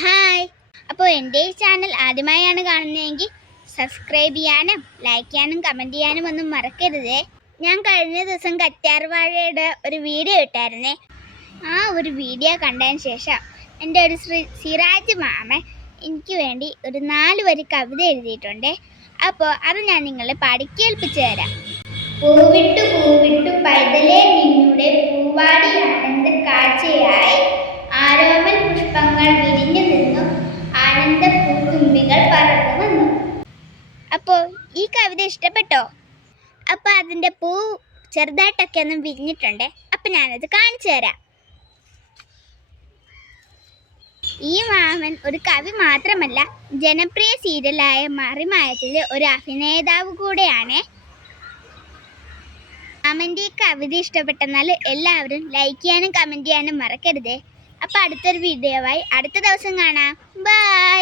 Hi. അപ്പോൾ എന്റെ ഈ ചാനൽ ആദ്യമായാണ് കാണുന്നതെങ്കിൽ സബ്സ്ക്രൈബ് ചെയ്യാനും ലൈക്ക് ചെയ്യാനും കമന്റ് ചെയ്യാനും ഒന്നും മറക്കരുതേ. ഞാൻ കഴിഞ്ഞ ദിവസം കറ്റാർവാഴയുടെ ഒരു വീഡിയോ ഇട്ടായിരുന്നേ. ആ ഒരു വീഡിയോ കണ്ടതിന് ശേഷം എന്റെ ഒരു ശ്രീ സിറാജ് മാമൻ എനിക്ക് വേണ്ടി ഒരു നാല് വരി കവിത എഴുതിയിട്ടുണ്ട്. അപ്പോൾ അത് ഞാൻ നിങ്ങളെ പാടി കേൾപ്പിച്ചു തരാം. പൂവിട്ടു പൂവിട്ടു അപ്പോൾ ഈ കവിത ഇഷ്ടപ്പെട്ടോ? അപ്പോൾ അതിന്റെ പൂ ചെറുതായിട്ടൊക്കെ ഒന്ന് വിരിഞ്ഞിട്ടുണ്ട്. അപ്പം ഞാനത് കാണിച്ചു തരാം. ഈ മാമൻ ഒരു കവി മാത്രമല്ല ജനപ്രിയ സീരിയലായ മറിമായത്തിലെ ഒരു അഭിനേതാവ് കൂടെയാണ്. മാമന്റെ ഈ കവിത ഇഷ്ടപ്പെട്ടെന്നാൽ എല്ലാവരും ലൈക്ക് ചെയ്യാനും കമന്റ് ചെയ്യാനും മറക്കരുത്. അപ്പോൾ അടുത്തൊരു ആയി. അടുത്ത ദിവസം കാണാം. ബൈ